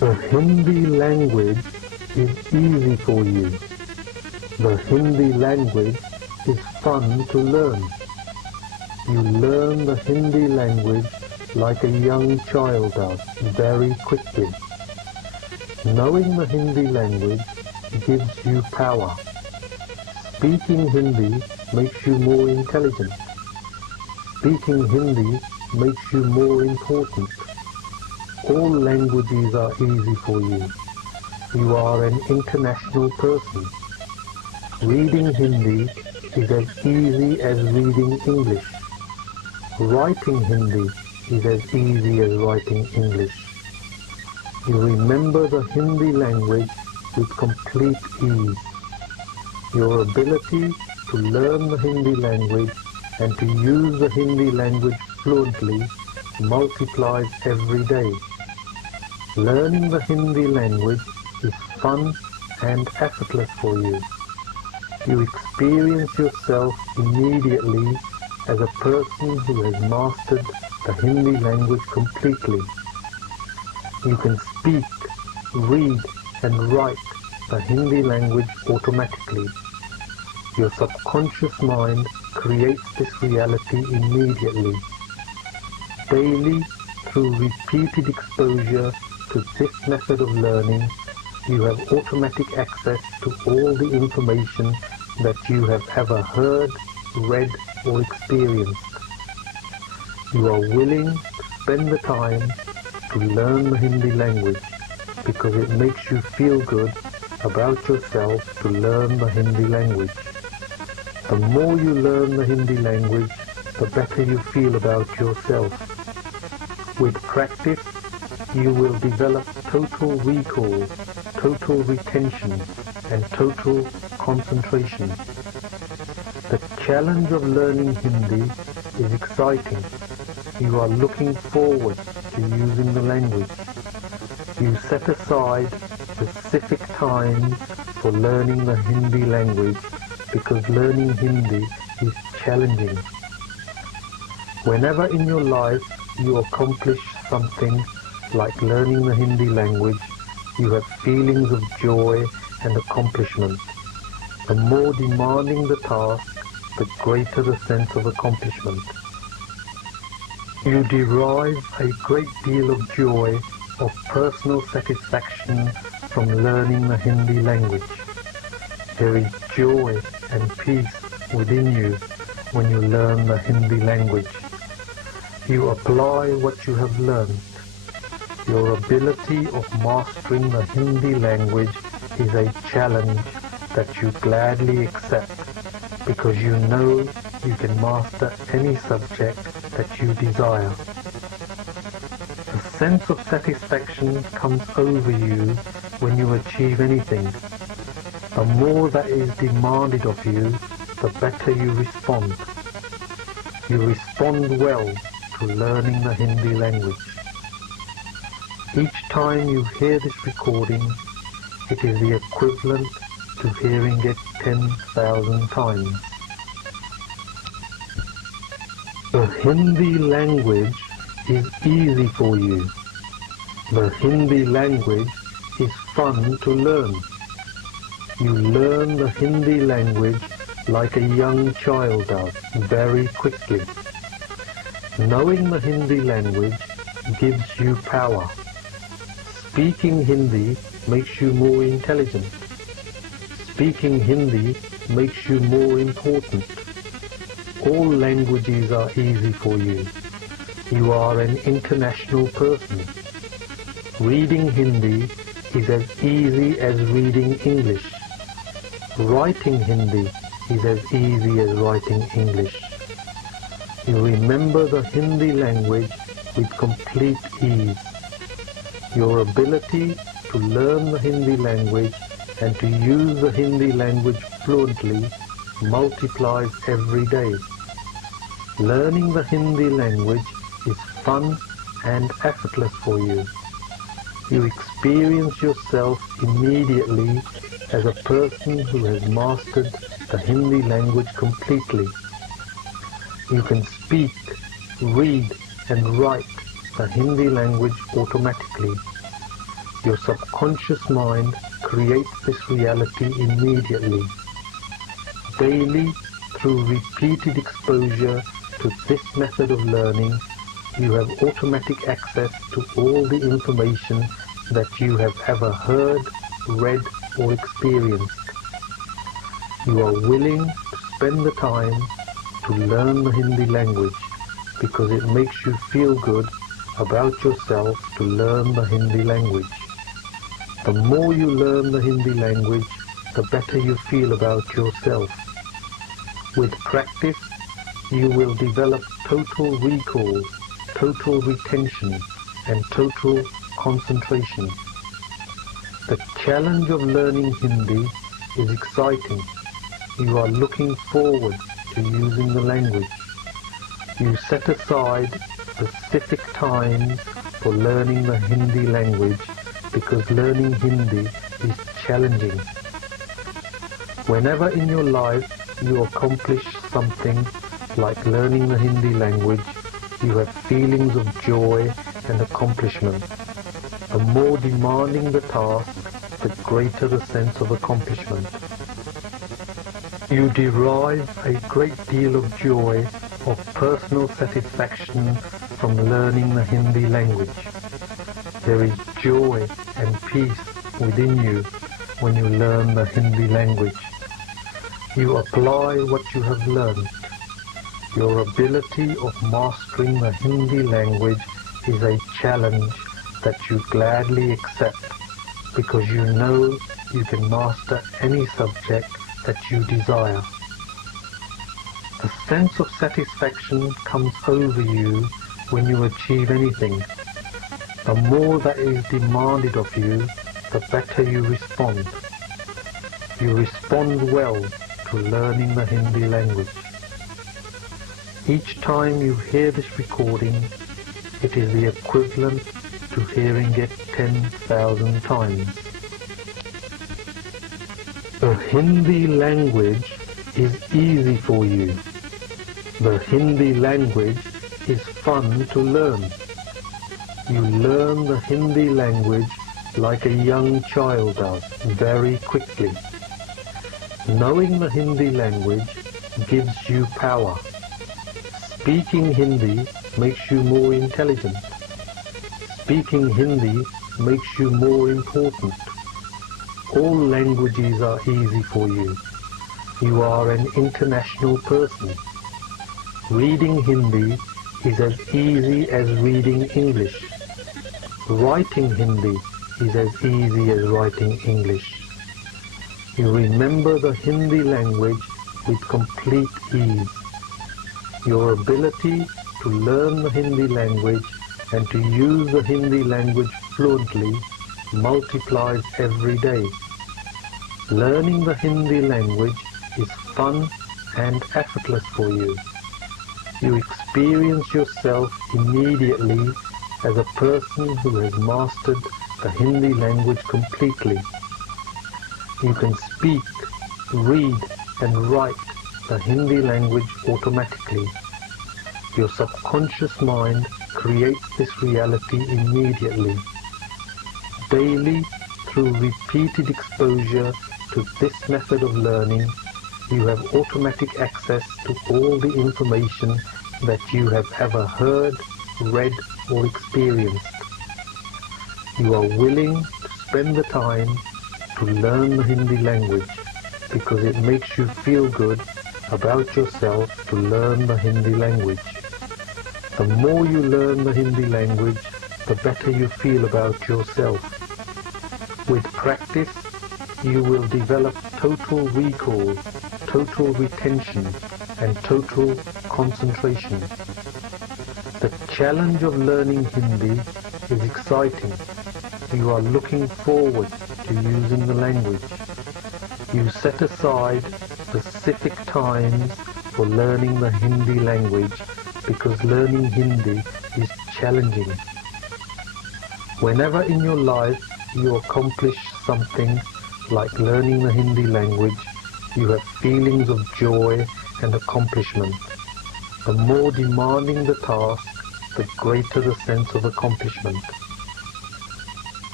The Hindi language is easy for you. The Hindi language is fun to learn. You learn the Hindi language like a young child does, very quickly. Knowing the Hindi language gives you power. Speaking Hindi makes you more intelligent. Speaking Hindi makes you more important. All languages are easy for you. You are an international person. Reading Hindi is as easy as reading English. Writing Hindi is as easy as writing English. You remember the Hindi language with complete ease. Your ability to learn the Hindi language and to use the Hindi language fluently multiplies every day. Learning the Hindi language is fun and effortless for you. You experience yourself immediately as a person who has mastered the Hindi language completely. You can speak, read and write the Hindi language automatically. Your subconscious mind creates this reality immediately. Daily, through repeated exposure to this method of learning, you have automatic access to all the information that you have ever heard, read or experienced. You are willing to spend the time to learn the Hindi language because it makes you feel good about yourself to learn the Hindi language. The more you learn the Hindi language, the better you feel about yourself. With practice, you will develop total recall, total retention, and total concentration. The challenge of learning Hindi is exciting. You are looking forward to using the language. You set aside specific times for learning the Hindi language because learning Hindi is challenging. Whenever in your life you accomplish something like learning the Hindi language, you have feelings of joy and accomplishment. The more demanding the task, the greater the sense of accomplishment. You derive a great deal of joy, of personal satisfaction from learning the Hindi language. There is joy and peace within you when you learn the Hindi language. You apply what you have learned. Your ability of mastering the Hindi language is a challenge that you gladly accept because you know you can master any subject that you desire. The sense of satisfaction comes over you when you achieve anything. The more that is demanded of you, the better you respond. You respond well to learning the Hindi language. Each time you hear this recording, it is the equivalent to hearing it 10,000 times. The Hindi language is easy for you. The Hindi language is fun to learn. You learn the Hindi language like a young child does, very quickly. Knowing the Hindi language gives you power. Speaking Hindi makes you more intelligent. Speaking Hindi makes you more important. All languages are easy for you. You are an international person. Reading Hindi is as easy as reading English. Writing Hindi is as easy as writing English. You remember the Hindi language with complete ease. Your ability to learn the Hindi language and to use the Hindi language fluently multiplies every day. Learning the Hindi language is fun and effortless for you. You experience yourself immediately as a person who has mastered the Hindi language completely. You can speak, read and write the Hindi language automatically. Your subconscious mind creates this reality immediately. Daily, through repeated exposure to this method of learning, you have automatic access to all the information that you have ever heard, read, or experienced. You are willing to spend the time to learn the Hindi language because it makes you feel good about yourself to learn the Hindi language. The more you learn the Hindi language, the better you feel about yourself. With practice, you will develop total recall, total retention, and total concentration. The challenge of learning Hindi is exciting. You are looking forward to using the language. You set aside specific times for learning the Hindi language because learning Hindi is challenging. Whenever in your life you accomplish something like learning the Hindi language, you have feelings of joy and accomplishment. The more demanding the task, the greater the sense of accomplishment. You derive a great deal of joy, of personal satisfaction from learning the Hindi language. There is joy and peace within you when you learn the Hindi language. You apply what you have learned. Your ability of mastering the Hindi language is a challenge that you gladly accept because you know you can master any subject that you desire. The sense of satisfaction comes over you when you achieve anything. The more that is demanded of you, the better you respond. You respond well to learning the Hindi language. Each time you hear this recording, it is the equivalent to hearing it 10,000 times. The Hindi language is easy for you. The Hindi language is fun to learn. You learn the Hindi language like a young child does, very quickly. Knowing the Hindi language gives you power. Speaking Hindi makes you more intelligent. Speaking Hindi makes you more important. All languages are easy for you. You are an international person. Reading Hindi is as easy as reading English. Writing Hindi is as easy as writing English. You remember the Hindi language with complete ease. Your ability to learn the Hindi language and to use the Hindi language fluently multiplies every day. Learning the Hindi language is fun and effortless for you. You experience yourself immediately as a person who has mastered the Hindi language completely. You can speak, read, and write the Hindi language automatically. Your subconscious mind creates this reality immediately. Daily, through repeated exposure to this method of learning, you have automatic access to all the information that you have ever heard, read, or experienced. You are willing to spend the time to learn the Hindi language because it makes you feel good about yourself to learn the Hindi language. The more you learn the Hindi language, the better you feel about yourself. With practice, you will develop total recall, total retention, and total concentration. The challenge of learning Hindi is exciting. You are looking forward to using the language. You set aside specific times for learning the Hindi language because learning Hindi is challenging. Whenever in your life you accomplish something like learning the Hindi language, you have feelings of joy and accomplishment. The more demanding the task, the greater the sense of accomplishment.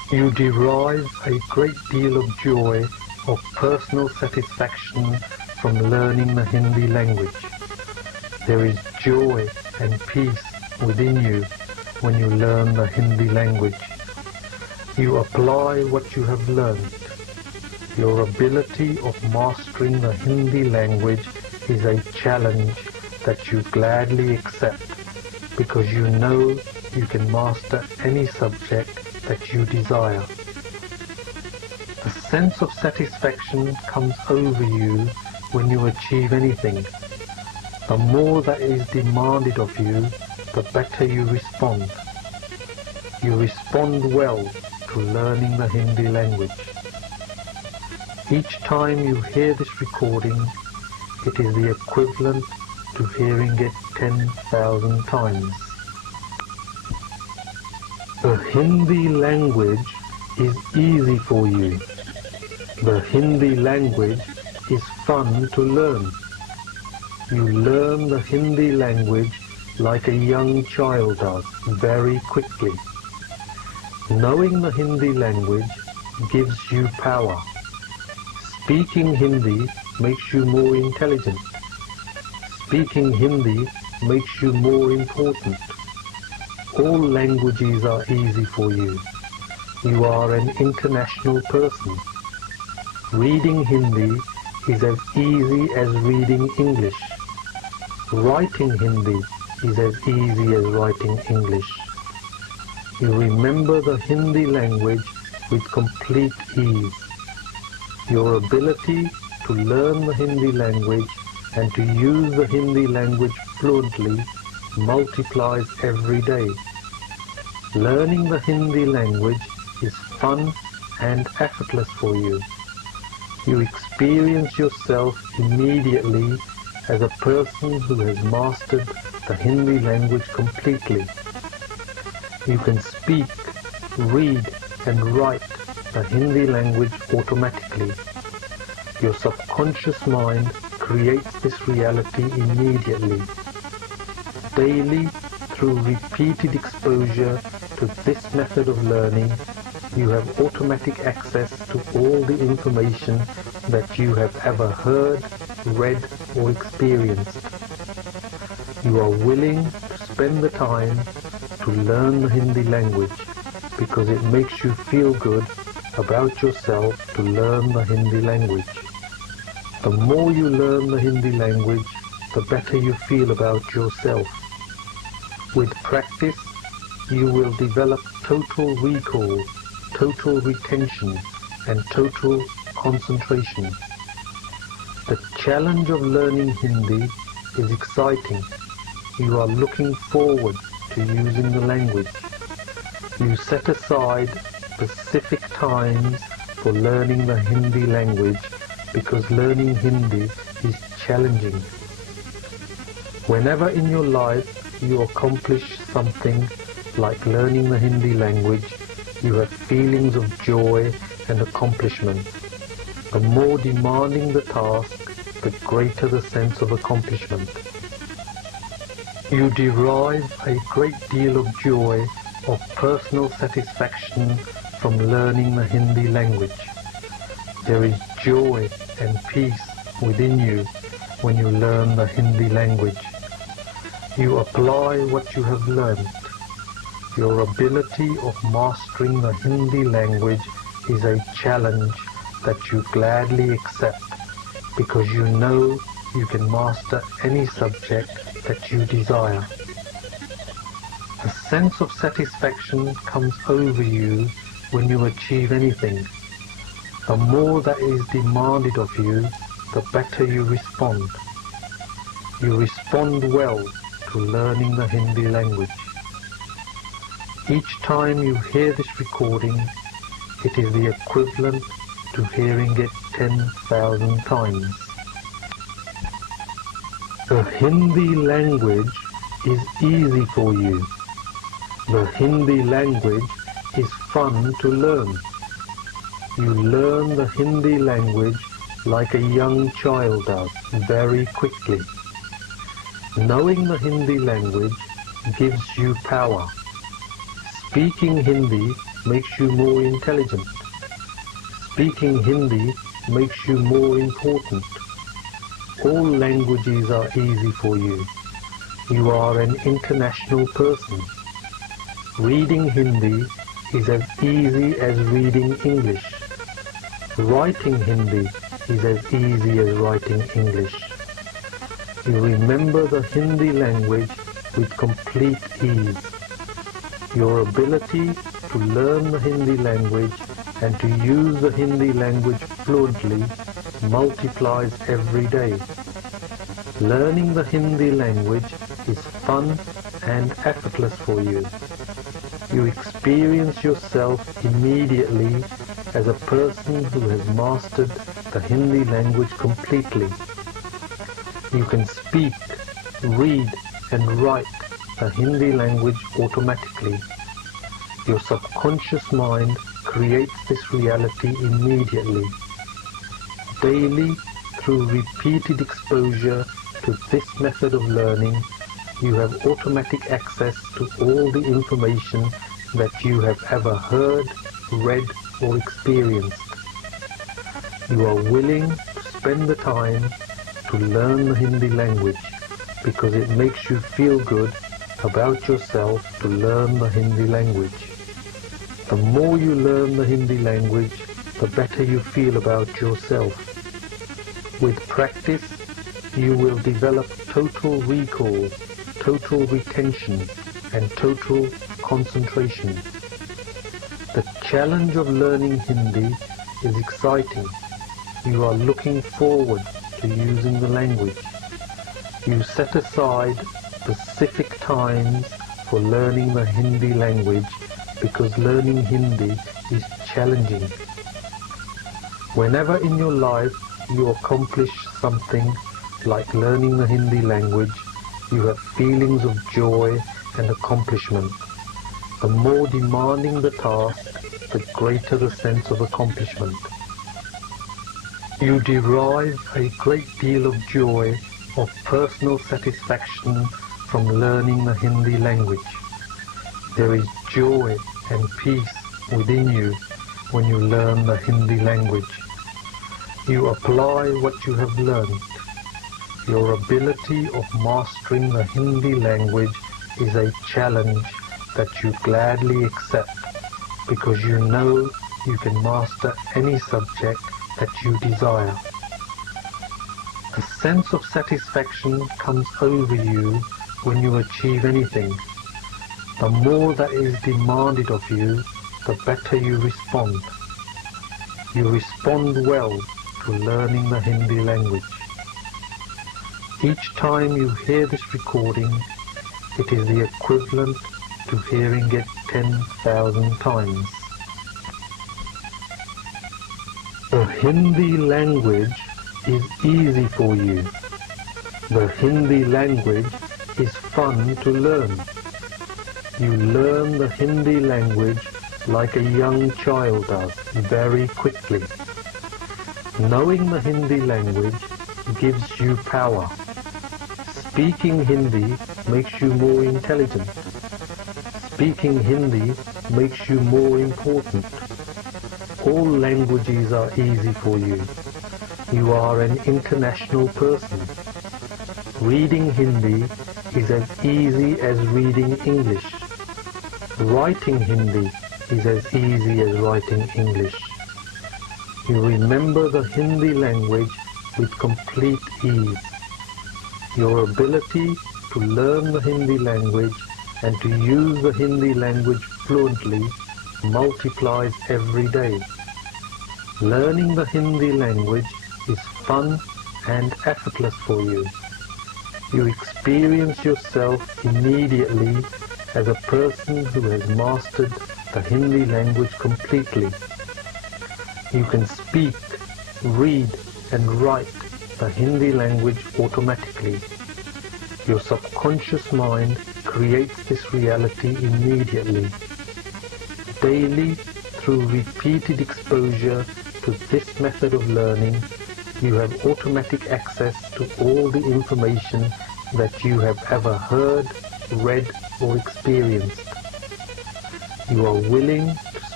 You derive a great deal of joy of personal satisfaction from learning the Hindi language. There is joy and peace within you when you learn the Hindi language. You apply what you have learned. Your ability of mastering the Hindi language is a challenge that you gladly accept because you know you can master any subject that you desire. The sense of satisfaction comes over you when you achieve anything. The more that is demanded of you, the better you respond. You respond well to learning the Hindi language. Each time you hear this recording, it is the equivalent to hearing it 10,000 times. The Hindi language is easy for you. The Hindi language is fun to learn. You learn the Hindi language like a young child does, very quickly. Knowing the Hindi language gives you power. Speaking Hindi makes you more intelligent. Speaking Hindi makes you more important. All languages are easy for you. You are an international person. Reading Hindi is as easy as reading English. Writing Hindi is as easy as writing English. You remember the Hindi language with complete ease. Your ability to learn the Hindi language and to use the Hindi language fluently multiplies every day. Learning the Hindi language is fun and effortless for you. You experience yourself immediately as a person who has mastered the Hindi language completely. You can speak, read and write the Hindi language automatically. Your subconscious mind creates this reality immediately. Daily, through repeated exposure to this method of learning, you have automatic access to all the information that you have ever heard, read or experienced. You are willing to spend the time to learn the Hindi language because it makes you feel good about yourself to learn the Hindi language. The more you learn the Hindi language, the better you feel about yourself. With practice, you will develop total recall, total retention, and total concentration. The challenge of learning Hindi is exciting. You are looking forward to using the language. You set aside specific times for learning the Hindi language because learning Hindi is challenging. Whenever in your life you accomplish something like learning the Hindi language, you have feelings of joy and accomplishment. The more demanding the task, the greater the sense of accomplishment. You derive a great deal of joy of personal satisfaction from learning the Hindi language. There is joy and peace within you when you learn the Hindi language. You apply what you have learned. Your ability of mastering the Hindi language is a challenge that you gladly accept because you know you can master any subject that you desire. A sense of satisfaction comes over you when you achieve anything. The more that is demanded of you, the better you respond. You respond well to learning the Hindi language. Each time you hear this recording, it is the equivalent to hearing it 10,000 times. The Hindi language is easy for you. The Hindi language is fun to learn. You learn the Hindi language like a young child does, very quickly. Knowing the Hindi language gives you power. Speaking Hindi makes you more intelligent. Speaking Hindi makes you more important. All languages are easy for you. You are an international person. Reading Hindi is as easy as reading English. Writing Hindi is as easy as writing English. You remember the Hindi language with complete ease. Your ability to learn the Hindi language and to use the Hindi language fluently multiplies every day. Learning the Hindi language is fun and effortless for you. You experience yourself immediately as a person who has mastered the Hindi language completely. You can speak, read and write the Hindi language automatically. Your subconscious mind creates this reality immediately. Daily, through repeated exposure to this method of learning, you have automatic access to all the information that you have ever heard, read or experienced. You are willing to spend the time to learn the Hindi language because it makes you feel good about yourself to learn the Hindi language. The more you learn the Hindi language, the better you feel about yourself. With practice, you will develop total recall, total retention, and total concentration. The challenge of learning Hindi is exciting. You are looking forward to using the language. You set aside specific times for learning the Hindi language because learning Hindi is challenging. Whenever in your life you accomplish something like learning the Hindi language, you have feelings of joy and accomplishment. The more demanding the task, the greater the sense of accomplishment. You derive a great deal of joy, of personal satisfaction from learning the Hindi language. There is joy and peace within you when you learn the Hindi language. You apply what you have learned. Your ability of mastering the Hindi language is a challenge that you gladly accept because you know you can master any subject that you desire. A sense of satisfaction comes over you when you achieve anything. The more that is demanded of you, the better you respond. You respond well to learning the Hindi language. Each time you hear this recording, it is the equivalent to hearing it 10,000 times. The Hindi language is easy for you. The Hindi language is fun to learn. You learn the Hindi language like a young child does, very quickly. Knowing the Hindi language gives you power. Speaking Hindi makes you more intelligent. Speaking Hindi makes you more important. All languages are easy for you. You are an international person. Reading Hindi is as easy as reading English. Writing Hindi is as easy as writing English. You remember the Hindi language with complete ease. Your ability to learn the Hindi language and to use the Hindi language fluently multiplies every day. Learning the Hindi language is fun and effortless for you. You experience yourself immediately as a person who has mastered the Hindi language completely. You can speak, read and write the Hindi language automatically. Your subconscious mind creates this reality immediately. Daily, through repeated exposure to this method of learning, you have automatic access to all the information that you have ever heard, read or experienced. You are willing to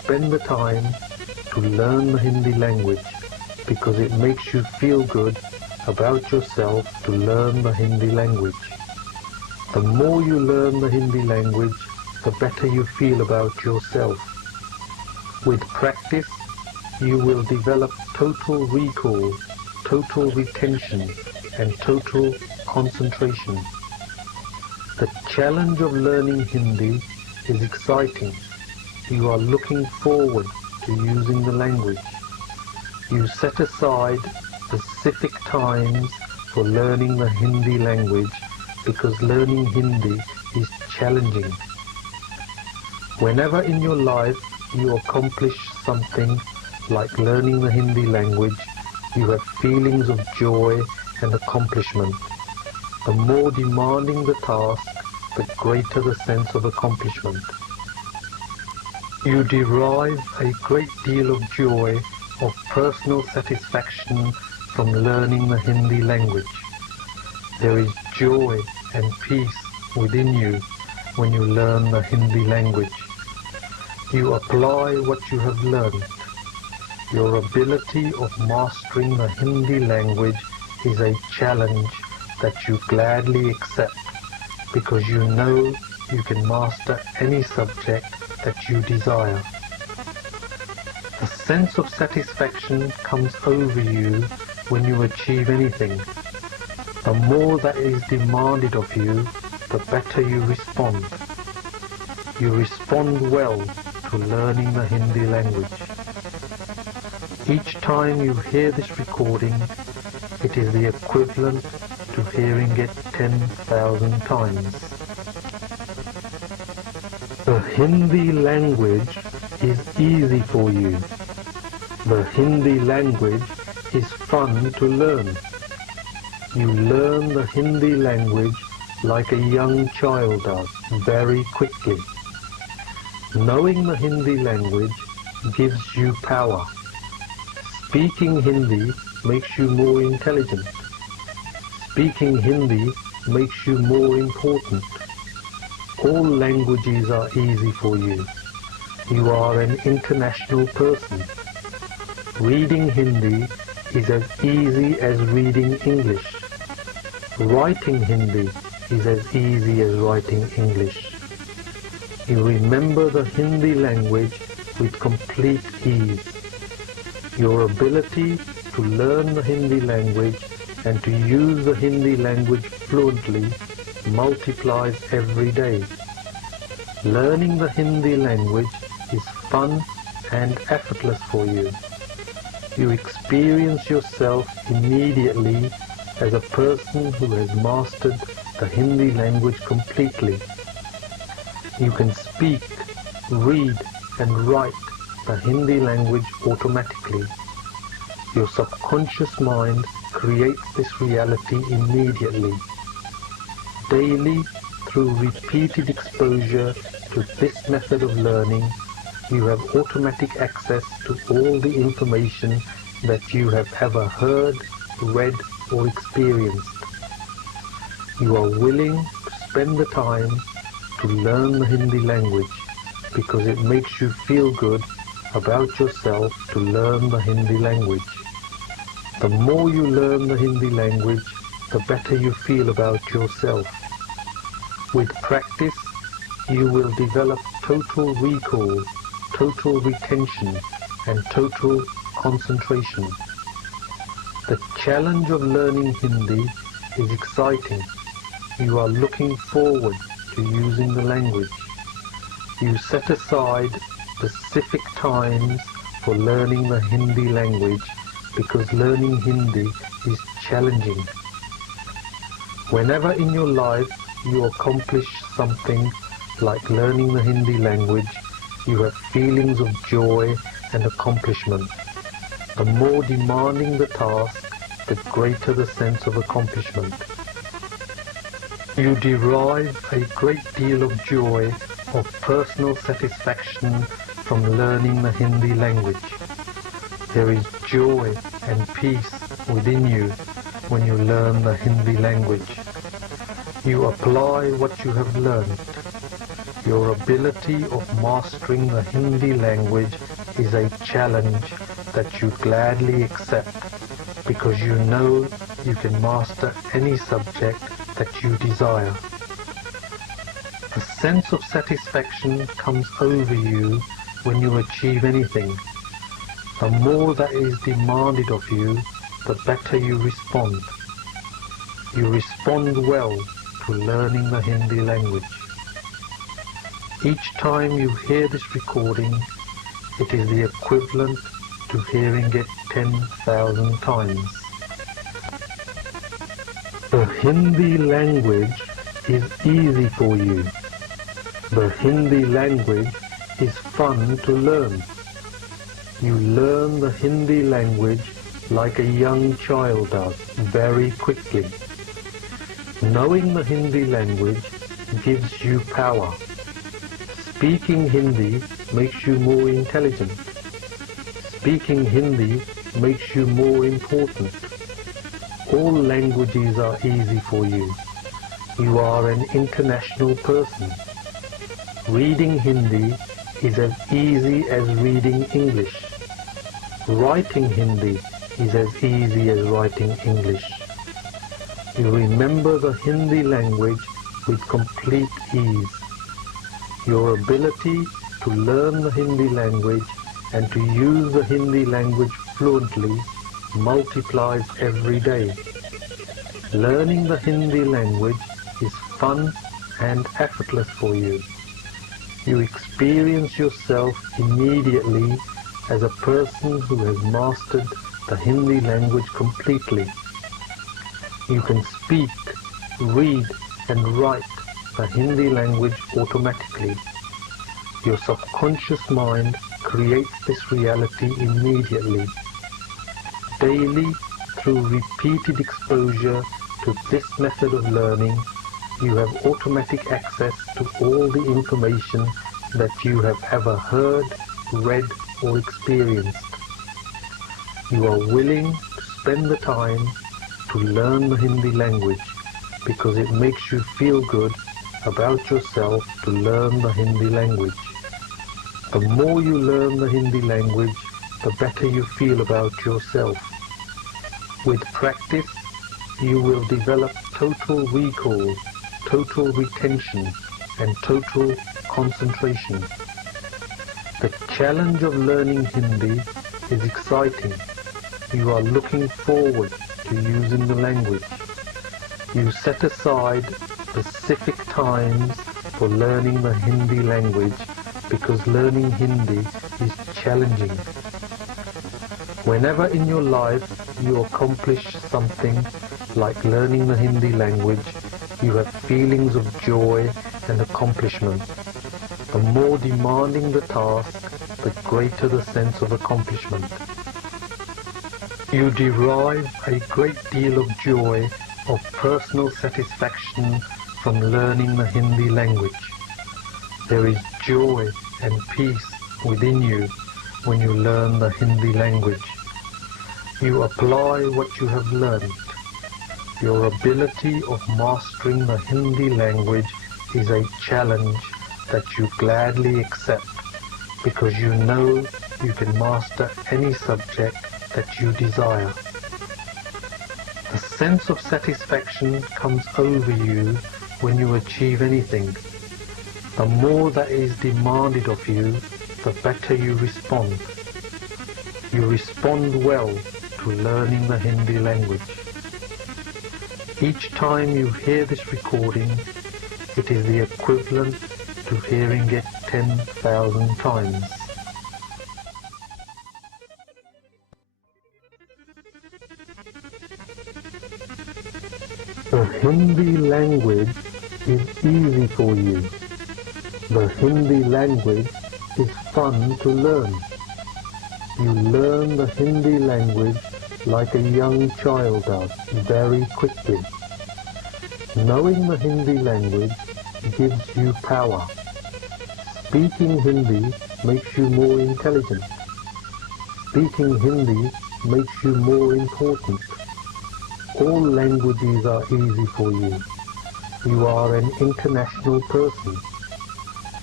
spend the time to learn the Hindi language because it makes you feel good about yourself to learn the Hindi language. The more you learn the Hindi language, the better you feel about yourself. With practice, you will develop total recall, total retention, and total concentration. The challenge of learning Hindi is exciting. You are looking forward to using the language. You set aside specific times for learning the Hindi language because learning Hindi is challenging. Whenever in your life you accomplish something like learning the Hindi language, you have feelings of joy and accomplishment. The more demanding the task, the greater the sense of accomplishment. You derive a great deal of joy, of personal satisfaction from learning the Hindi language. There is joy and peace within you when you learn the Hindi language. You apply what you have learned. Your ability of mastering the Hindi language is a challenge that you gladly accept because you know you can master any subject that you desire. A sense of satisfaction comes over you when you achieve anything. The more that is demanded of you, the better you respond. You respond well to learning the Hindi language. Each time you hear this recording, it is the equivalent to hearing it 10,000 times. The Hindi language is easy for you. The Hindi language is fun to learn. You learn the Hindi language like a young child does, very quickly. Knowing the Hindi language gives you power. Speaking Hindi makes you more intelligent. Speaking Hindi makes you more important. All languages are easy for you. You are an international person. Reading Hindi is as easy as reading English. Writing Hindi is as easy as writing English. You remember the Hindi language with complete ease. Your ability to learn the Hindi language and to use the Hindi language fluently multiplies every day. Learning the Hindi language is fun and effortless for you. You experience yourself immediately as a person who has mastered the Hindi language completely. You can speak, read and write the Hindi language automatically. Your subconscious mind creates this reality immediately. Daily, through repeated exposure to this method of learning, you have automatic access to all the information that you have ever heard, read or experienced. You are willing to spend the time to learn the Hindi language because it makes you feel good about yourself to learn the Hindi language. The more you learn the Hindi language, the better you feel about yourself. With practice, you will develop total recall, total retention, and total concentration. The challenge of learning Hindi is exciting. You are looking forward to using the language. You set aside specific times for learning the Hindi language because learning Hindi is challenging. Whenever in your life you accomplish something like learning the Hindi language, you have feelings of joy and accomplishment. The more demanding the task, the greater the sense of accomplishment. You derive a great deal of joy, of personal satisfaction from learning the Hindi language. There is joy and peace within you when you learn the Hindi language. You apply what you have learned. Your ability of mastering the Hindi language is a challenge that you gladly accept because you know you can master any subject that you desire. A sense of satisfaction comes over you when you achieve anything. The more that is demanded of you, the better you respond. You respond well to learning the Hindi language. Each time you hear this recording, it is the equivalent to hearing it 10,000 times. The Hindi language is easy for you. The Hindi language is fun to learn. You learn the Hindi language like a young child does, very quickly. Knowing the Hindi language gives you power. Speaking Hindi makes you more intelligent. Speaking Hindi makes you more important. All languages are easy for you. You are an international person. Reading Hindi is as easy as reading English. Writing Hindi is as easy as writing English. You remember the Hindi language with complete ease. Your ability to learn the Hindi language and to use the Hindi language fluently multiplies every day. Learning the Hindi language is fun and effortless for you. You experience yourself immediately as a person who has mastered the Hindi language completely. You can speak, read and write the Hindi language automatically. Your subconscious mind creates this reality immediately. Daily, through repeated exposure to this method of learning, you have automatic access to all the information that you have ever heard, read or experienced. You are willing to spend the time to learn the Hindi language because it makes you feel good about yourself to learn the Hindi language. The more you learn the Hindi language, the better you feel about yourself. With practice, you will develop total recall, total retention and total concentration. The challenge of learning Hindi is exciting. You are looking forward to using the language. You set aside specific times for learning the Hindi language because learning Hindi is challenging. Whenever in your life you accomplish something like learning the Hindi language, you have feelings of joy and accomplishment. The more demanding the task, the greater the sense of accomplishment. You derive a great deal of joy, of personal satisfaction from learning the Hindi language. There is joy and peace within you when you learn the Hindi language. You apply what you have learned. Your ability of mastering the Hindi language is a challenge that you gladly accept because you know you can master any subject that you desire. A sense of satisfaction comes over you when you achieve anything. The more that is demanded of you, the better you respond. You respond well to learning the Hindi language. Each time you hear this recording, it is the equivalent to hearing it 10,000 times. The Hindi language is easy for you. The Hindi language is fun to learn. You learn the Hindi language like a young child does, very quickly. Knowing the Hindi language gives you power. Speaking Hindi makes you more intelligent. Speaking Hindi makes you more important. All languages are easy for you. You are an international person.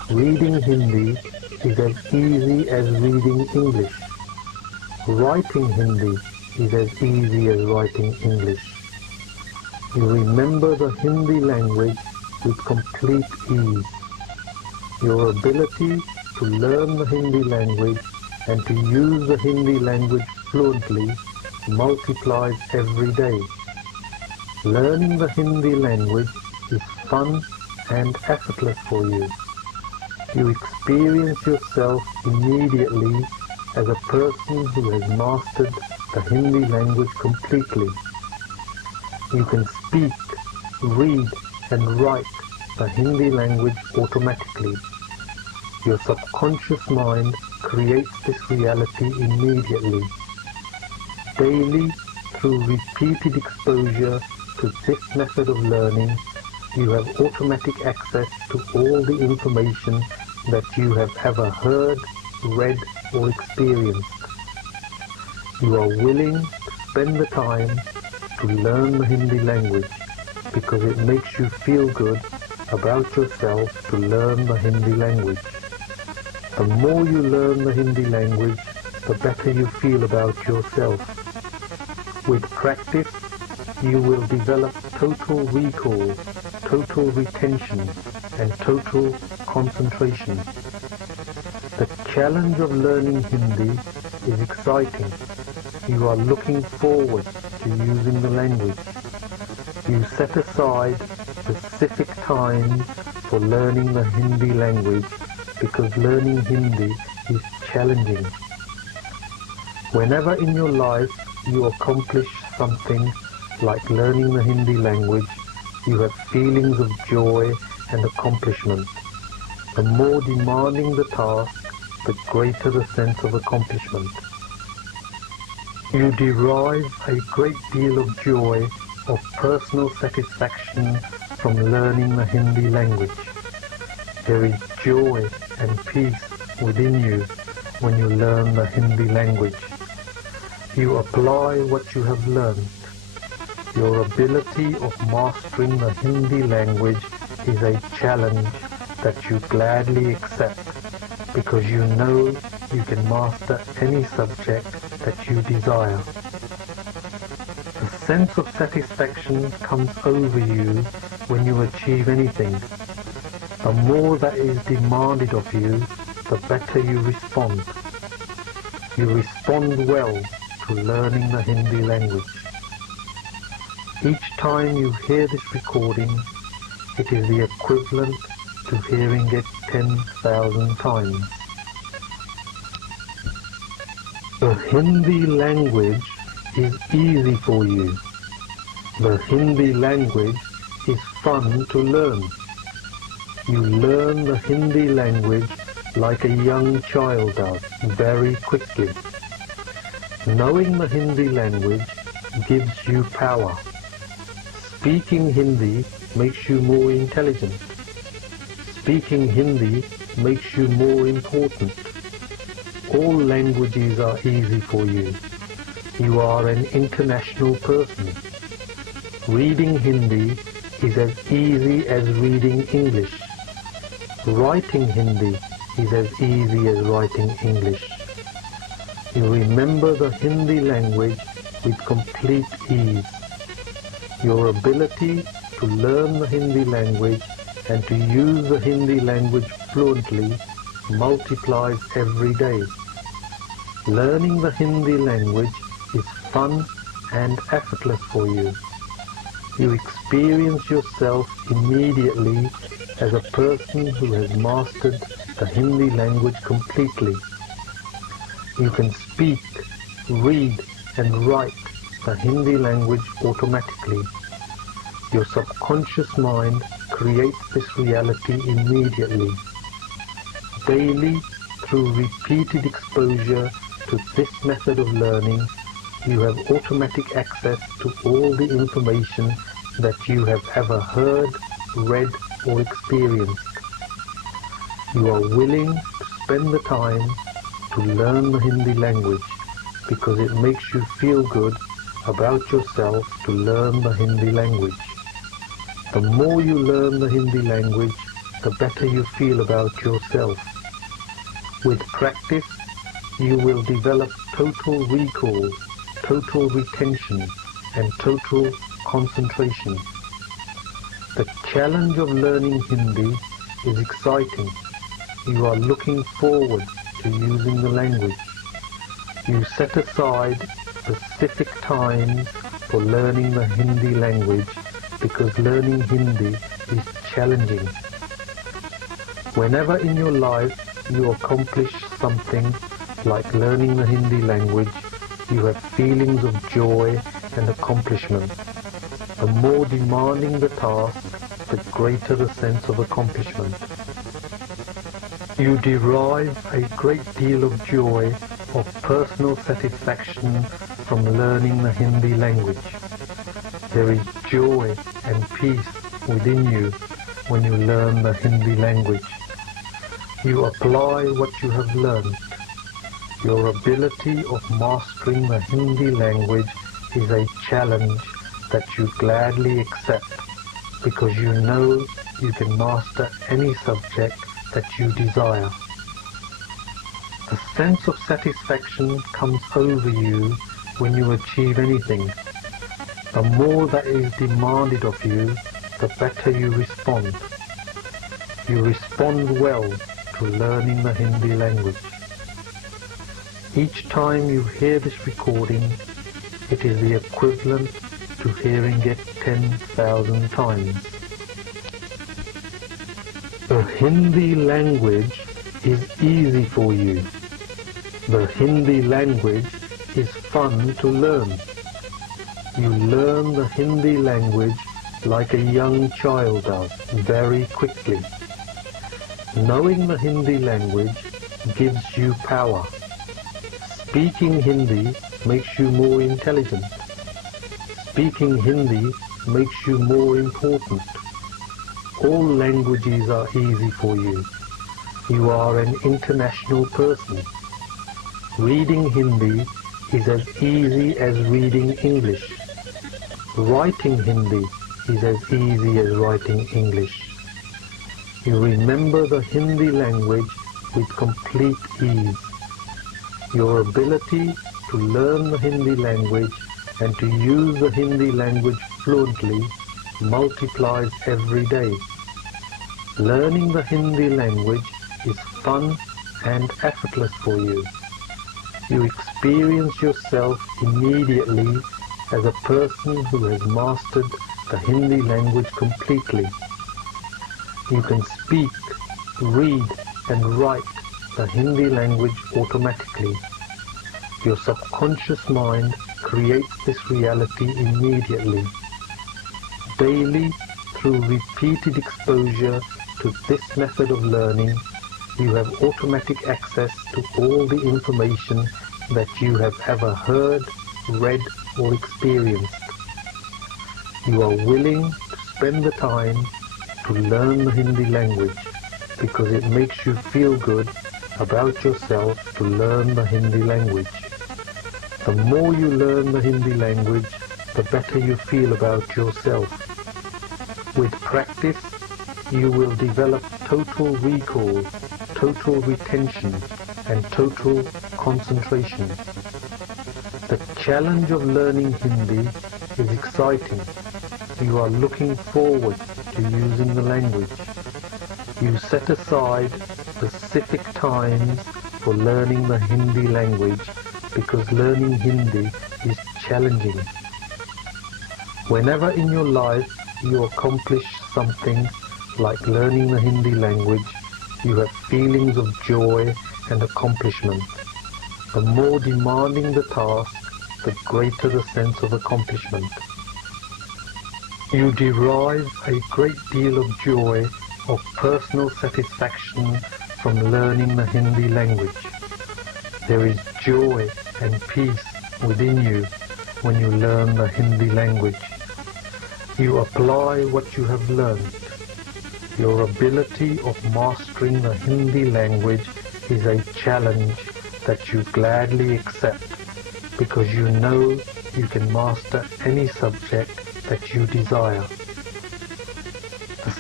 Reading Hindi is as easy as reading English. Writing Hindi is as easy as writing English. You remember the Hindi language with complete ease. Your ability to learn the Hindi language and to use the Hindi language fluently multiplies every day. Learning the Hindi language is fun and effortless for you. You experience yourself immediately as a person who has mastered the Hindi language completely. You can speak, read and write the Hindi language automatically. Your subconscious mind creates this reality immediately. Daily, through repeated exposure to this method of learning, you have automatic access to all the information that you have ever heard, read or experienced. You are willing to spend the time to learn the Hindi language because it makes you feel good about yourself to learn the Hindi language. The more you learn the Hindi language, the better you feel about yourself. With practice, you will develop total recall, total retention, and total concentration. The challenge of learning Hindi is exciting. You are looking forward to using the language. You set aside specific times for learning the Hindi language because learning Hindi is challenging. Whenever in your life you accomplish something like learning the Hindi language, you have feelings of joy and accomplishment. The more demanding the task, the greater the sense of accomplishment. You derive a great deal of joy, of personal satisfaction from learning the Hindi language. There is joy and peace within you when you learn the Hindi language. You apply what you have learned. Your ability of mastering the Hindi language is a challenge that you gladly accept because you know you can master any subject that you desire. The sense of satisfaction comes over you when you achieve anything. The more that is demanded of you, the better you respond. You respond well to learning the Hindi language. Each time you hear this recording, it is the equivalent to hearing it 10,000 times. The Hindi language is easy for you. The Hindi language is fun to learn. You learn the Hindi language like a young child does, very quickly. Knowing the Hindi language gives you power. Speaking Hindi makes you more intelligent. Speaking Hindi makes you more important. All languages are easy for you. You are an international person. Reading Hindi is as easy as reading English. Writing Hindi is as easy as writing English. You remember the Hindi language with complete ease. Your ability to learn the Hindi language and to use the Hindi language fluently multiplies every day. Learning the Hindi language is fun and effortless for you. You experience yourself immediately as a person who has mastered the Hindi language completely. You can speak, read and write the Hindi language automatically. Your subconscious mind creates this reality immediately. Daily, through repeated exposure to this method of learning, you have automatic access to all the information that you have ever heard, read or experienced. You are willing to spend the time to learn the Hindi language because it makes you feel good about yourself to learn the Hindi language. The more you learn the Hindi language, the better you feel about yourself. With practice, you will develop total recall, total retention, and total concentration. The challenge of learning Hindi is exciting. You are looking forward to using the language. You set aside specific times for learning the Hindi language because learning Hindi is challenging. Whenever in your life you accomplish something like learning the Hindi language, you have feelings of joy and accomplishment. The more demanding the task, the greater the sense of accomplishment. You derive a great deal of joy, of personal satisfaction from learning the Hindi language. There is joy and peace within you when you learn the Hindi language. You apply what you have learned. Your ability of mastering the Hindi language is a challenge that you gladly accept because you know you can master any subject that you desire. The sense of satisfaction comes over you when you achieve anything. The more that is demanded of you, the better you respond. You respond well to learning the Hindi language. Each time you hear this recording, it is the equivalent to hearing it 10,000 times. The Hindi language is easy for you. The Hindi language is fun to learn. You learn the Hindi language like a young child does, very quickly. Knowing the Hindi language gives you power. Speaking Hindi makes you more intelligent. Speaking Hindi makes you more important. All languages are easy for you. You are an international person. Reading Hindi is as easy as reading English. Writing Hindi is as easy as writing English. You remember the Hindi language with complete ease. Your ability to learn the Hindi language and to use the Hindi language fluently multiplies every day. Learning the Hindi language is fun and effortless for you. You experience yourself immediately as a person who has mastered the Hindi language completely. You can speak, read and write the Hindi language automatically. Your subconscious mind creates this reality immediately. Daily, through repeated exposure to this method of learning, you have automatic access to all the information that you have ever heard, read or experienced. You are willing to spend the time to learn the Hindi language because it makes you feel good about yourself to learn the Hindi language. The more you learn the Hindi language, the better you feel about yourself. With practice, you will develop total recall, total retention, and total concentration. The challenge of learning Hindi is exciting. You are looking forward to using the language. You set aside specific times for learning the Hindi language because learning Hindi is challenging. Whenever in your life you accomplish something like learning the Hindi language, you have feelings of joy and accomplishment. The more demanding the task, the greater the sense of accomplishment. You derive a great deal of joy, of personal satisfaction from learning the Hindi language. There is joy and peace within you when you learn the Hindi language. You apply what you have learned. Your ability of mastering the Hindi language is a challenge that you gladly accept because you know you can master any subject that you desire. The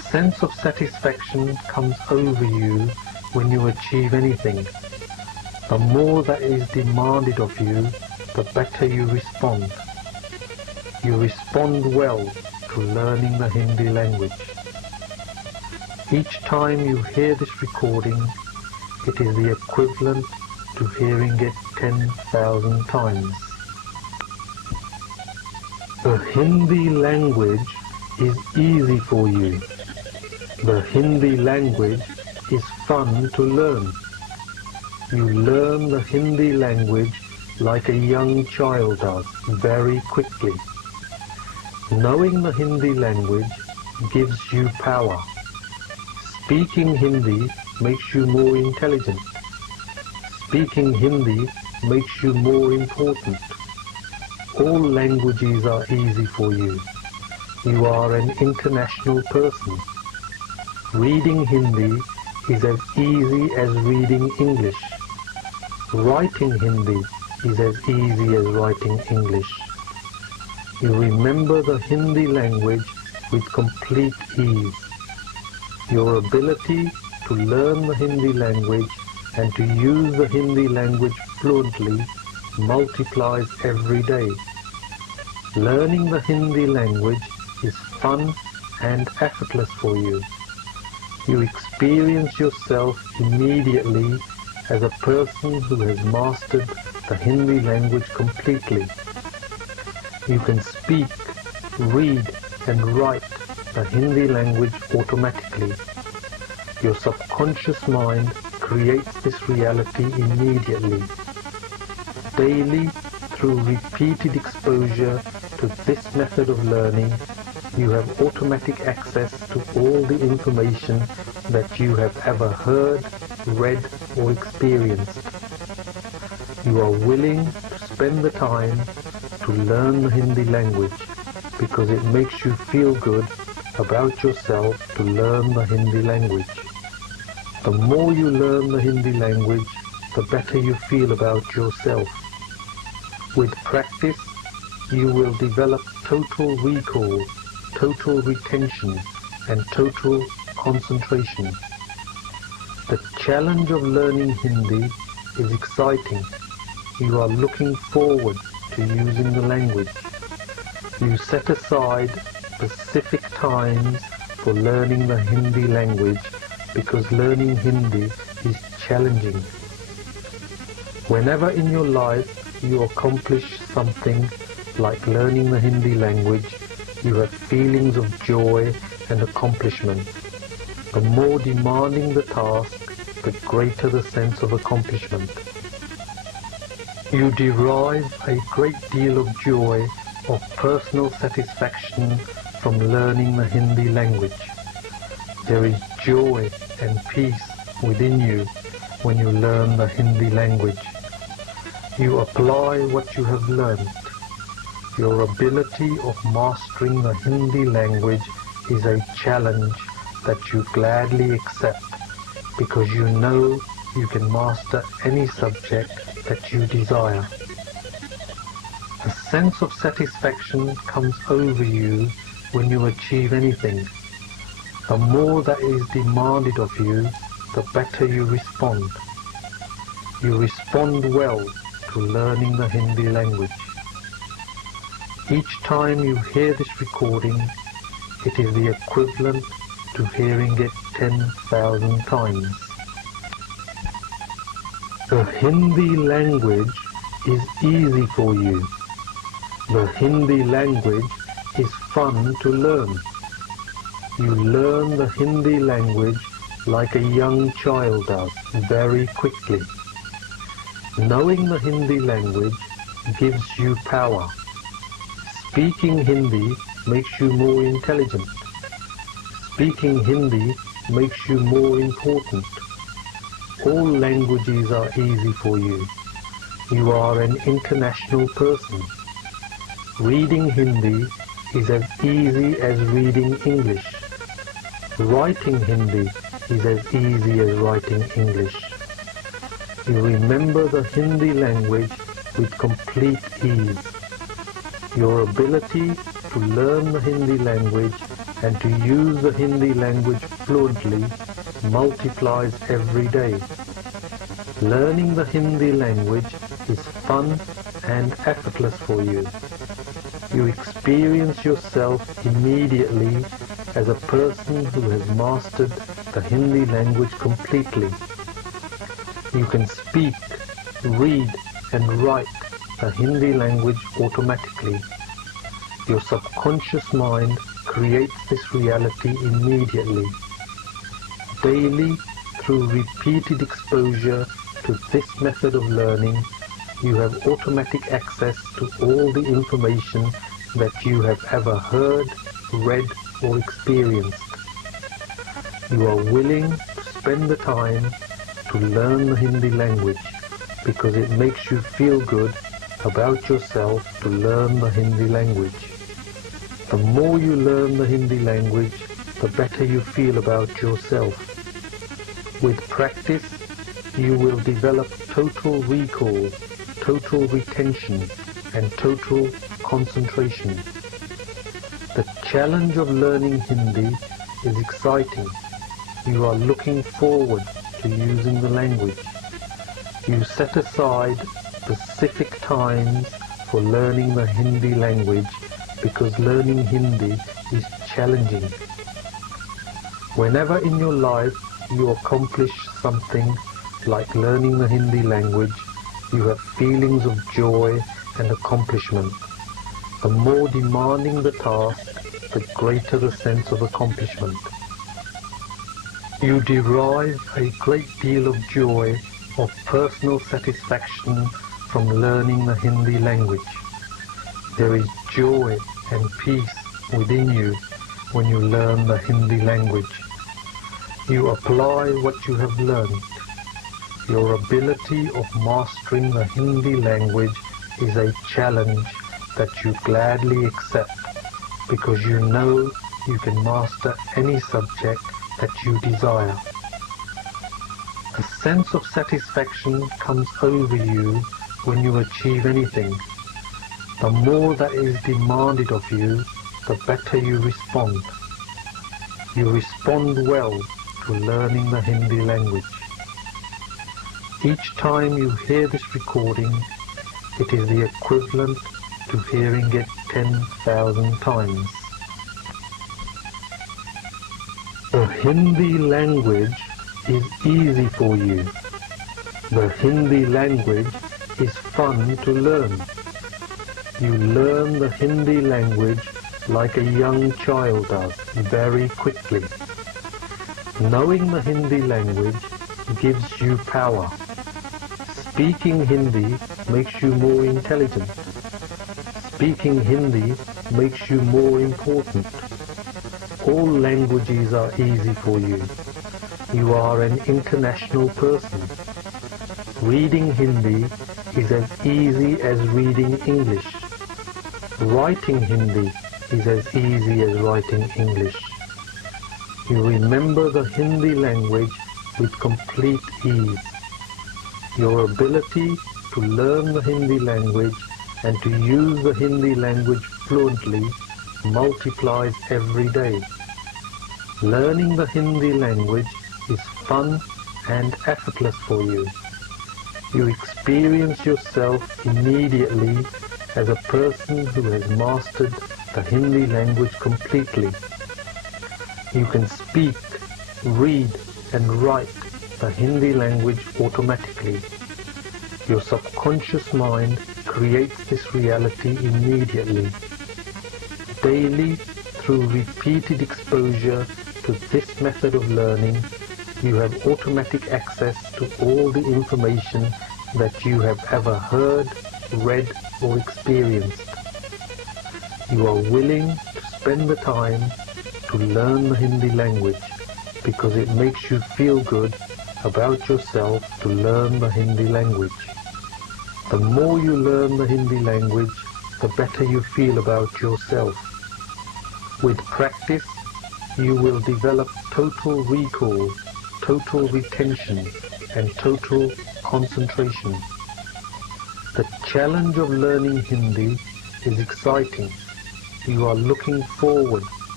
sense of satisfaction comes over you when you achieve anything. The more that is demanded of you, the better you respond. You respond well to learning the Hindi language. Each time you hear this recording, it is the equivalent to hearing it 10,000 times. The Hindi language is easy for you. The Hindi language is fun to learn. You learn the Hindi language like a young child does, very quickly. Knowing the Hindi language gives you power. Speaking Hindi makes you more intelligent. Speaking Hindi makes you more important. All languages are easy for you. You are an international person. Reading Hindi is as easy as reading English. Writing Hindi is as easy as writing English. You remember the Hindi language with complete ease. Your ability to learn the Hindi language and to use the Hindi language fluently multiplies every day. Learning the Hindi language is fun and effortless for you. You experience yourself immediately as a person who has mastered the Hindi language completely. You can speak, read and write the Hindi language automatically. Your subconscious mind creates this reality immediately. Daily, through repeated exposure to this method of learning, you have automatic access to all the information that you have ever heard, read or experienced. You are willing to spend the time to learn the Hindi language because it makes you feel good about yourself to learn the Hindi language. The more you learn the Hindi language, the better you feel about yourself. With practice, you will develop total recall, total retention and total concentration. The challenge of learning Hindi is exciting. You are looking forward to using the language. You set aside specific times for learning the Hindi language because learning Hindi is challenging. Whenever in your life you accomplish something like learning the Hindi language, you have feelings of joy and accomplishment. The more demanding the task, the greater the sense of accomplishment. You derive a great deal of joy, of personal satisfaction from learning the Hindi language. There is joy and peace within you when you learn the Hindi language. You apply what you have learned. Your ability of mastering the Hindi language is a challenge that you gladly accept because you know you can master any subject that you desire. A sense of satisfaction comes over you when you achieve anything. The more that is demanded of you, the better you respond. You respond well to learning the Hindi language. Each time you hear this recording, it is the equivalent to hearing it 10,000 times. The Hindi language is easy for you. The Hindi language is fun to learn. You learn the Hindi language like a young child does, very quickly. Knowing the Hindi language gives you power. Speaking Hindi makes you more intelligent. Speaking Hindi makes you more important. All languages are easy for you. You are an international person. Reading Hindi is as easy as reading English. Writing Hindi is as easy as writing English. You remember the Hindi language with complete ease. Your ability to learn the Hindi language and to use the Hindi language fluently multiplies every day. Learning the Hindi language is fun and effortless for you. You experience yourself immediately as a person who has mastered the Hindi language completely. You can speak, read and write the Hindi language automatically. Your subconscious mind creates this reality immediately. Daily, through repeated exposure to this method of learning, you have automatic access to all the information that you have ever heard, read or experienced. You are willing to spend the time to learn the Hindi language because it makes you feel good about yourself to learn the Hindi language. The more you learn the Hindi language, the better you feel about yourself. With practice, you will develop total recall, total retention, and total concentration. The challenge of learning Hindi is exciting. You are looking forward to using the language. You set aside specific times for learning the Hindi language because learning Hindi is challenging. Whenever in your life you accomplish something like learning the Hindi language, you have feelings of joy and accomplishment. The more demanding the task, the greater the sense of accomplishment. You derive a great deal of joy, of personal satisfaction from learning the Hindi language. There is joy and peace within you when you learn the Hindi language. You apply what you have learned. Your ability of mastering the Hindi language is a challenge that you gladly accept because you know you can master any subject that you desire. A sense of satisfaction comes over you when you achieve anything. The more that is demanded of you, the better you respond. You respond well to learning the Hindi language. Each time you hear this recording, it is the equivalent to hearing it 10,000 times. The Hindi language is easy for you. The Hindi language is fun to learn. You learn the Hindi language like a young child does, very quickly. Knowing the Hindi language gives you power. Speaking Hindi makes you more intelligent. Speaking Hindi makes you more important. All languages are easy for you. You are an international person. Reading Hindi is as easy as reading English. Writing Hindi is as easy as writing English. You remember the Hindi language with complete ease. Your ability to learn the Hindi language and to use the Hindi language fluently multiplies every day. Learning the Hindi language is fun and effortless for you. You experience yourself immediately as a person who has mastered the Hindi language completely. You can speak, read and write the Hindi language automatically. Your subconscious mind creates this reality immediately. Daily, through repeated exposure to this method of learning, you have automatic access to all the information that you have ever heard, read or experienced. You are willing to spend the time to learn the Hindi language because it makes you feel good about yourself to learn the Hindi language. The more you learn the Hindi language, the better you feel about yourself. With practice, you will develop total recall, total retention, and total concentration. The challenge of learning Hindi is exciting. You are looking forward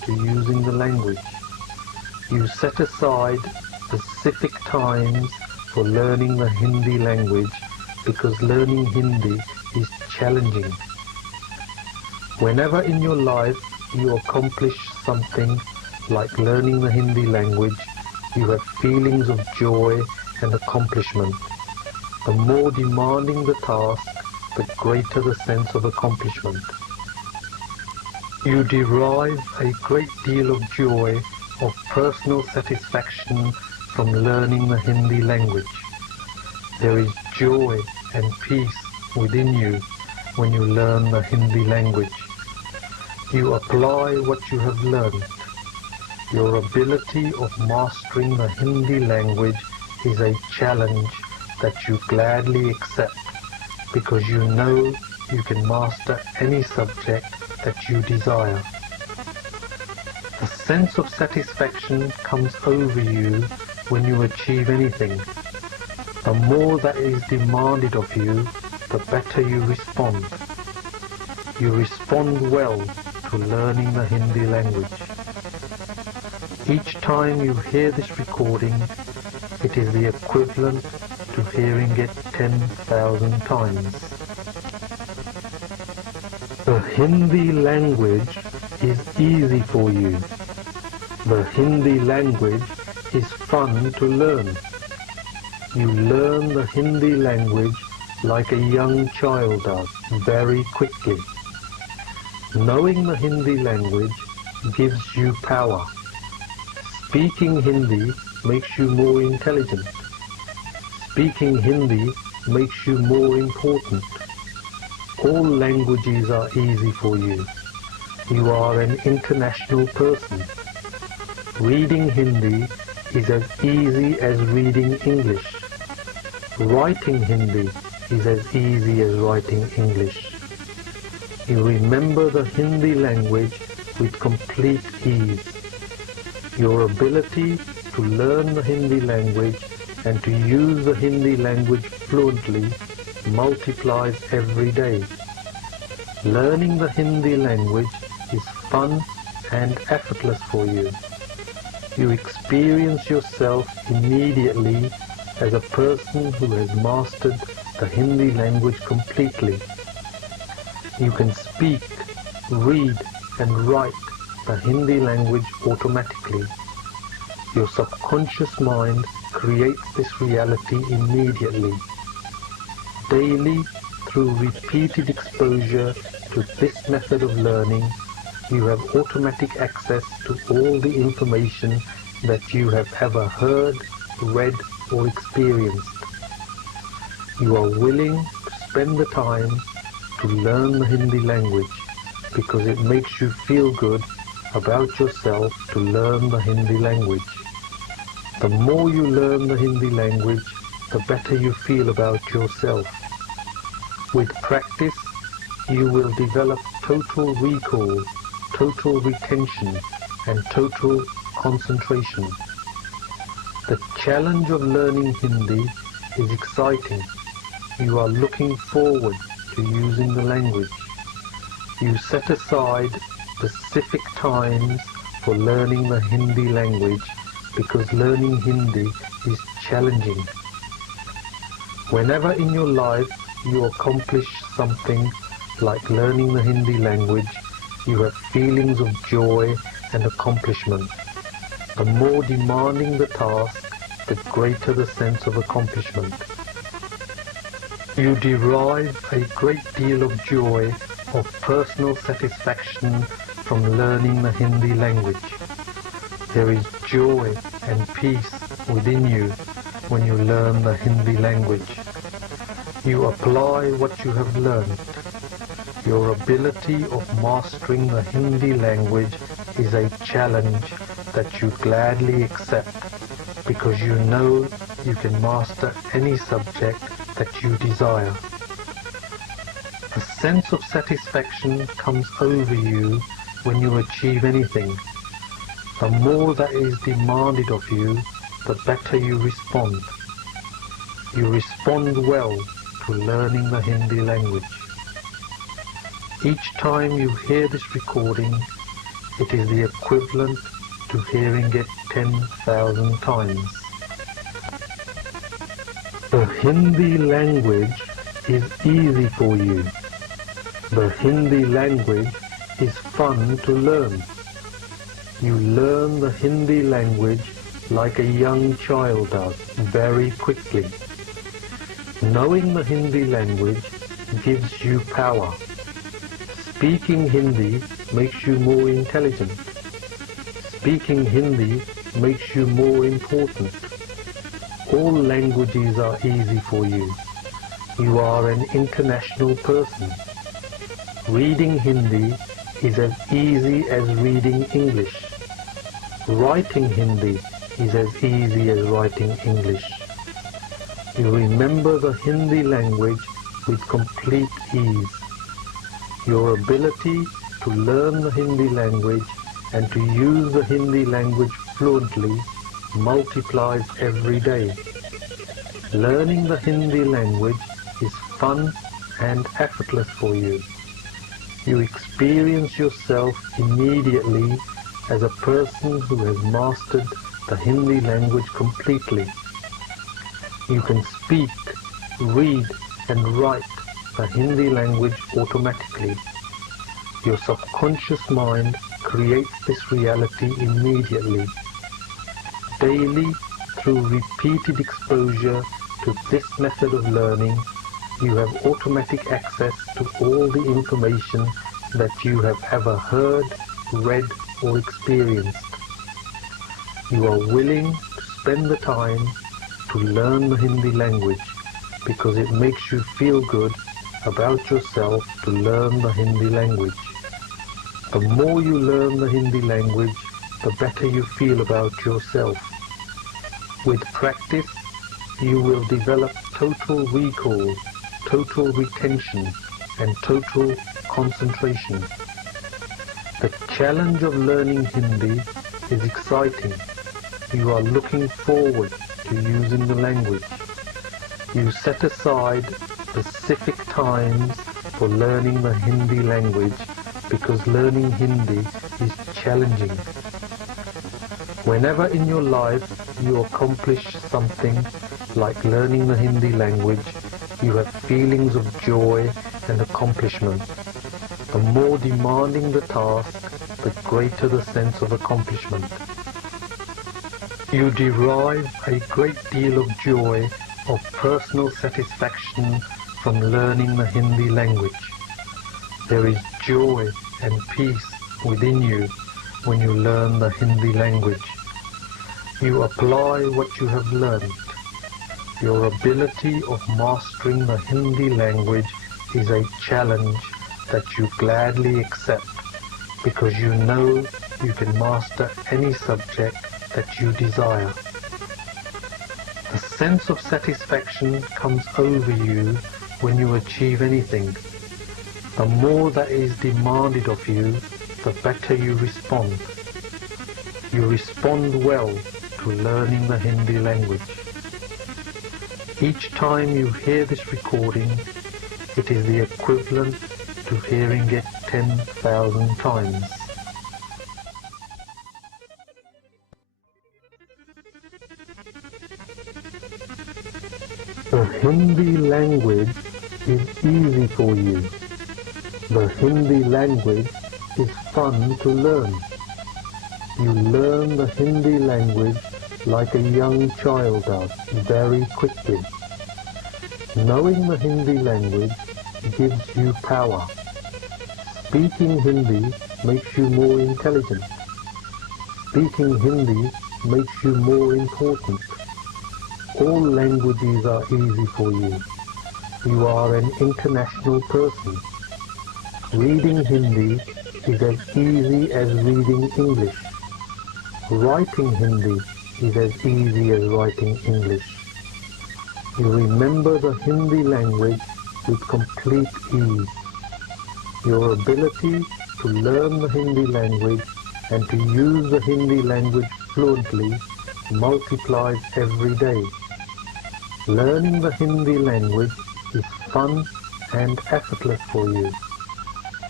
to using the language. You set aside specific times for learning the Hindi language because learning Hindi is challenging. Whenever in your life you accomplish something like learning the Hindi language, you have feelings of joy and accomplishment. The more demanding the task, the greater the sense of accomplishment. You derive a great deal of joy, of personal satisfaction from learning the Hindi language. There is joy and peace within you when you learn the Hindi language. You apply what you have learned. Your ability of mastering the Hindi language is a challenge that you gladly accept because you know you can master any subject that you desire. The sense of satisfaction comes over you when you achieve anything. The more that is demanded of you, the better you respond. You respond well to learning the Hindi language. Each time you hear this recording, it is the equivalent to hearing it 10,000 times. The Hindi language is easy for you. The Hindi language is fun to learn. You learn the Hindi language like a young child does, very quickly. Knowing the Hindi language gives you power. Speaking Hindi makes you more intelligent. Speaking Hindi makes you more important. All languages are easy for you. You are an international person. Reading Hindi is as easy as reading English. Writing Hindi is as easy as writing English. You remember the Hindi language with complete ease. Your ability to learn the Hindi language and to use the Hindi language fluently multiplies every day. Learning the Hindi language is fun and effortless for you. You experience yourself immediately as a person who has mastered the Hindi language completely. You can speak, read and write the Hindi language automatically. Your subconscious mind creates this reality immediately. Daily, through repeated exposure to this method of learning, you have automatic access to all the information that you have ever heard, read or experienced. You are willing to spend the time to learn the Hindi language because it makes you feel good about yourself to learn the Hindi language. The more you learn the Hindi language, the better you feel about yourself. With practice, you will develop total recall, total retention, and total concentration. The challenge of learning Hindi is exciting. You are looking forward to using the language. You set aside specific times for learning the Hindi language because learning Hindi is challenging. Whenever in your life you accomplish something like learning the Hindi language, you have feelings of joy and accomplishment. The more demanding the task, the greater the sense of accomplishment. You derive a great deal of joy, of personal satisfaction from learning the Hindi language. There is joy and peace within you when you learn the Hindi language. You apply what you have learned. Your ability of mastering the Hindi language is a challenge that you gladly accept because you know you can master any subject that you desire. The sense of satisfaction comes over you when you achieve anything. The more that is demanded of you, the better you respond. You respond well to learning the Hindi language. Each time you hear this recording, it is the equivalent to hearing it 10,000 times. The Hindi language is easy for you. The Hindi language is fun to learn. You learn the Hindi language like a young child does, very quickly. Knowing the Hindi language gives you power. Speaking Hindi makes you more intelligent. Speaking Hindi makes you more important. All languages are easy for you. You are an international person. Reading Hindi is as easy as reading English. Writing Hindi is as easy as writing English. You remember the Hindi language with complete ease. Your ability to learn the Hindi language and to use the Hindi language fluently multiplies every day. Learning the Hindi language is fun and effortless for you. You experience yourself immediately as a person who has mastered the Hindi language completely. You can speak, read and write the Hindi language automatically. Your subconscious mind creates this reality immediately. Daily, through repeated exposure to this method of learning, you have automatic access to all the information that you have ever heard, read or experienced. You are willing to spend the time to learn the Hindi language because it makes you feel good about yourself to learn the Hindi language. The more you learn the Hindi language, the better you feel about yourself. With practice, you will develop total recall, total retention and total concentration. The challenge of learning Hindi is exciting. You are looking forward to using the language. You set aside specific times for learning the Hindi language because learning Hindi is challenging. Whenever in your life you accomplish something like learning the Hindi language, you have feelings of joy and accomplishment. The more demanding the task, the greater the sense of accomplishment. You derive a great deal of joy, of personal satisfaction from learning the Hindi language. There is joy and peace within you when you learn the Hindi language. You apply what you have learned. Your ability of mastering the Hindi language is a challenge that you gladly accept because you know you can master any subject that you desire. The sense of satisfaction comes over you when you achieve anything. The more that is demanded of you, the better you respond. You respond well to learning the Hindi language. Each time you hear this recording, it is the equivalent to hearing it 10,000 times. The Hindi language is easy for you. The Hindi language is fun to learn. You learn the Hindi language like a young child does, very quickly. Knowing the Hindi language gives you power. Speaking Hindi makes you more intelligent. Speaking Hindi makes you more important. All languages are easy for you. You are an international person. Reading Hindi is as easy as reading English. Writing Hindi is as easy as writing English. You remember the Hindi language with complete ease. Your ability to learn the Hindi language and to use the Hindi language fluently multiplies every day. Learning the Hindi language is fun and effortless for you.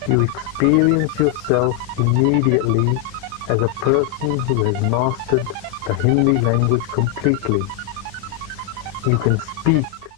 You experience yourself immediately as a person who has mastered the Hindi language completely. You can speak